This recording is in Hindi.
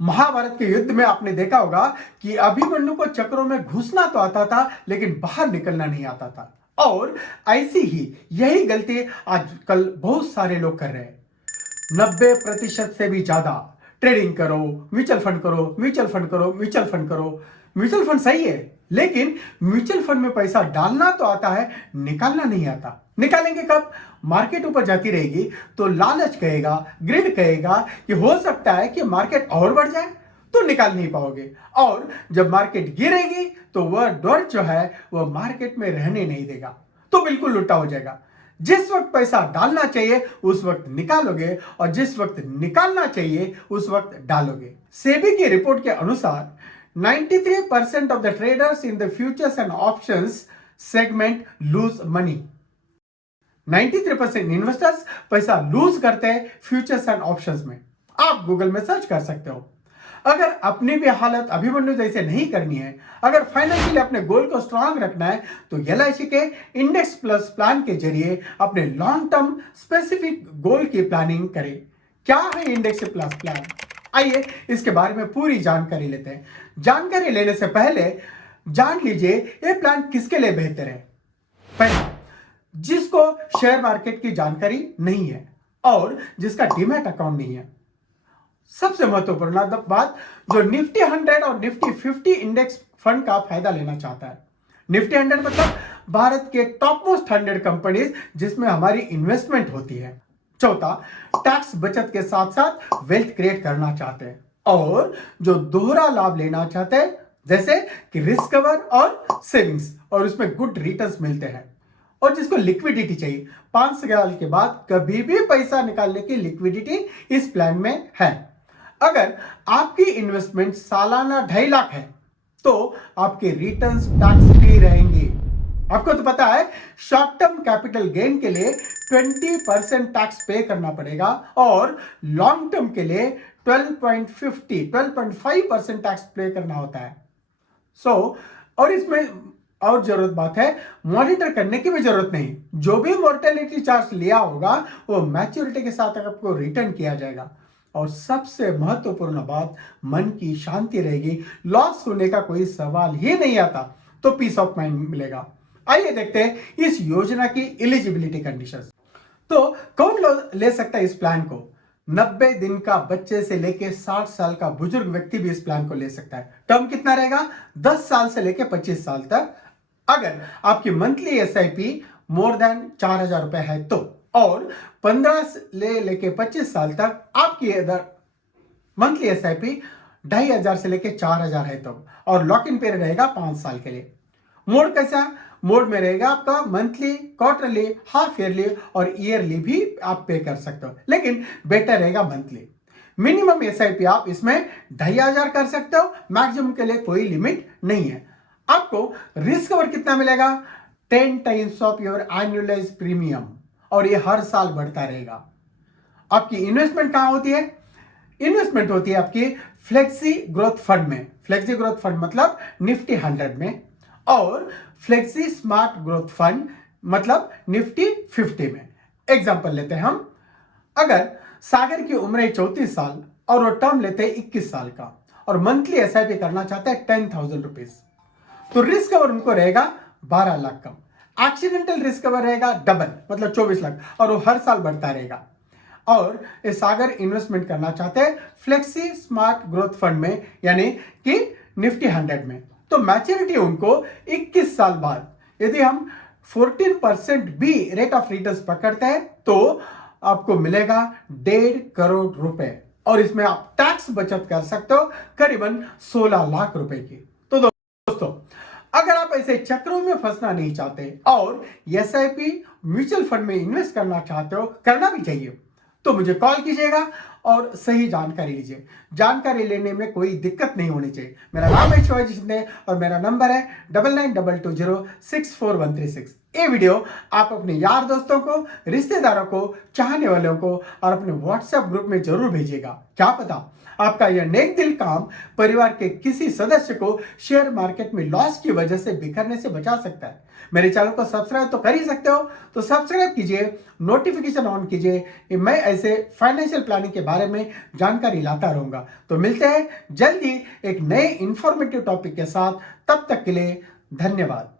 महाभारत के युद्ध में आपने देखा होगा कि अभिमन्यु को चक्रों में घुसना तो आता था लेकिन बाहर निकलना नहीं आता था। और ऐसी ही यही गलती आजकल बहुत सारे लोग कर रहे हैं। 90% से भी ज्यादा ट्रेडिंग करो, म्यूचुअल फंड करो, म्यूचुअल फंड करो, म्यूचुअल फंड करो। म्यूचुअल फंड सही है, लेकिन म्यूचुअल फंड में पैसा डालना तो आता है, निकालना नहीं आता। निकालेंगे कब? मार्केट ऊपर जाती रहेगी तो लालच कहेगा, ग्रिड कहेगा कि हो सकता है कि मार्केट और बढ़ जाए, तो निकाल नहीं पाओगे। और जब मार्केट गिरेगी तो वह डर जो है वह मार्केट में रहने नहीं देगा, तो बिल्कुल उल्टा हो जाएगा। जिस वक्त पैसा डालना चाहिए उस वक्त निकालोगे, और जिस वक्त निकालना चाहिए उस वक्त डालोगे। सेबी की रिपोर्ट के अनुसार 93% of the traders in the futures and options segment lose money। 93% investors पैसा लूज करते हैं फ्यूचर्स एंड ऑप्शंस में। आप गूगल में सर्च कर सकते हो। अगर अपनी भी हालत अभिमन्यु जैसे नहीं करनी है, अगर फाइनेंशियली अपने गोल को स्ट्रांग रखना है, तो LIC के इंडेक्स प्लस प्लान के जरिए अपने लॉन्ग टर्म स्पेसिफिक गोल की प्लानिंग करें। क्या है इंडेक्स प्लस प्लान? आइए इसके बारे में पूरी जानकारी लेते हैं। जानकारी लेने से पहले जान लीजिए ये प्लान किसके लिए बेहतर है। पहला, जिसको शेयर मार्केट की जानकारी नहीं है और जिसका डीमैट अकाउंट नहीं है। सबसे महत्वपूर्ण बात, जो निफ्टी 100 और निफ्टी 50 इंडेक्स फंड का फायदा लेना चाहता है। निफ्टी 100 मतलब भारत के टॉप मोस्ट 100 कंपनीज जिसमें हमारी इन्वेस्टमेंट होती है। चौथा, टैक्स बचत के साथ साथ वेल्थ क्रिएट करना चाहते हैं, और जो दोहरा लाभ लेना चाहते हैं, जैसे कि रिस्क कवर और सेविंग्स, और उसमें गुड रिटर्न्स मिलते हैं। और जिसको लिक्विडिटी चाहिए, 5 साल के बाद कभी भी पैसा निकालने की लिक्विडिटी इस प्लान में है। अगर आपकी इन्वेस्टमेंट सालाना 2.5 लाख है तो आपके रिटर्न्स टैक्स फ्री रहेंगे। आपको तो पता है शॉर्ट टर्म कैपिटल गेन के लिए 20% टैक्स पे करना पड़ेगा, और लॉन्ग टर्म के लिए 12.5% टैक्स पे करना होता है। और इसमें और जरूरत बात है, मॉनिटर करने की भी जरूरत नहीं। जो भी मोर्टेलिटी चार्ज लिया होगा वो मैच्योरिटी के साथ आपको रिटर्न किया जाएगा। और सबसे महत्वपूर्ण बात, मन की शांति रहेगी, लॉस होने का कोई सवाल ही नहीं आता, तो पीस ऑफ माइंड मिलेगा। आइए देखते हैं इस योजना की एलिजिबिलिटी कंडीशंस। तो कौन ले सकता है इस प्लान को? 90 दिन का बच्चे से लेके 60 साल का बुजुर्ग व्यक्ति भी इस प्लान को ले सकता है। टर्म कितना रहेगा? 10 साल से लेके 25 साल तक। अगर आपकी मंथली SIP मोर देन 4,000 रुपए है तो, और 15 लेके 25 साल तक आपकी मंथली SIP 2,500 से लेके 4,000 है तो, और लॉक इन पीरियड रहेगा 5 साल के लिए। मोड कैसा? मोड में रहेगा आपका मंथली, क्वार्टरली, हाफ ईयरली और ईयरली भी आप पे कर सकते हो, लेकिन बेटर रहेगा मंथली। मिनिमम SIP आप इसमें 2,500 कर सकते हो, मैक्सिमम के लिए कोई लिमिट नहीं है। आपको रिस्क कवर कितना मिलेगा? 10 times of your annualise premium, और ये हर साल बढ़ता रहेगा। आपकी इन्वेस्टमेंट कहां होती है? इन्वेस्टमेंट होती है आपकी फ्लेक्सी ग्रोथ फंड में। फ्लेक्सी ग्रोथ फंड मतलब निफ्टी 100 में, और फ्लेक्सी स्मार्ट ग्रोथ फंड मतलब निफ्टी 50 में। एग्जांपल लेते हैं हम। अगर सागर की उम्र है 34 साल और वो टर्म लेते हैं 21 साल का, और मंथली SIP करना चाहते हैं 10,000 रुपीज, तो रिस्क कवर उनको रहेगा 12 लाख कम। एक्सीडेंटल रिस्क कवर रहेगा डबल, मतलब 24 लाख, और वो हर साल बढ़ता रहेगा। और ये सागर इन्वेस्टमेंट करना चाहते हैं फ्लेक्सी स्मार्ट ग्रोथ फंड में, यानी कि निफ्टी 100 में, तो मैच्योरिटी उनको 21 साल बाद, यदि हम 14% भी रेट ऑफ रिटर्न पकड़ते हैं तो आपको मिलेगा 1.5 करोड़ रुपए, और इसमें आप टैक्स बचत कर सकते हो करीबन 16 लाख रुपए की। तो दोस्तों, अगर आप ऐसे चक्रों में फंसना नहीं चाहते और SIP म्यूचुअल फंड में इन्वेस्ट करना चाहते हो, करना भी चाहिए, तो मुझे कॉल कीजिएगा और सही जानकारी लीजिए। जानकारी लेने में कोई दिक्कत नहीं होनी चाहिए। मेरा नाम है शिवाजी शिंदे और मेरा नंबर है 9922064136। ये वीडियो आप अपने यार दोस्तों को, रिश्तेदारों को, चाहने वालों को और अपने WhatsApp ग्रुप में जरूर भेजिएगा। क्या पता आपका यह नेक दिल काम परिवार के किसी सदस्य को शेयर मार्केट में लॉस की वजह से बिखरने से बचा सकता है। मेरे चैनल को सब्सक्राइब तो कर ही सकते हो, तो सब्सक्राइब कीजिए, नोटिफिकेशन ऑन कीजिए। मैं ऐसे फाइनेंशियल प्लानिंग के बारे में जानकारी लाता रहूंगा। तो मिलते हैं जल्द ही एक नए इंफॉर्मेटिव टॉपिक के साथ, तब तक के लिए धन्यवाद।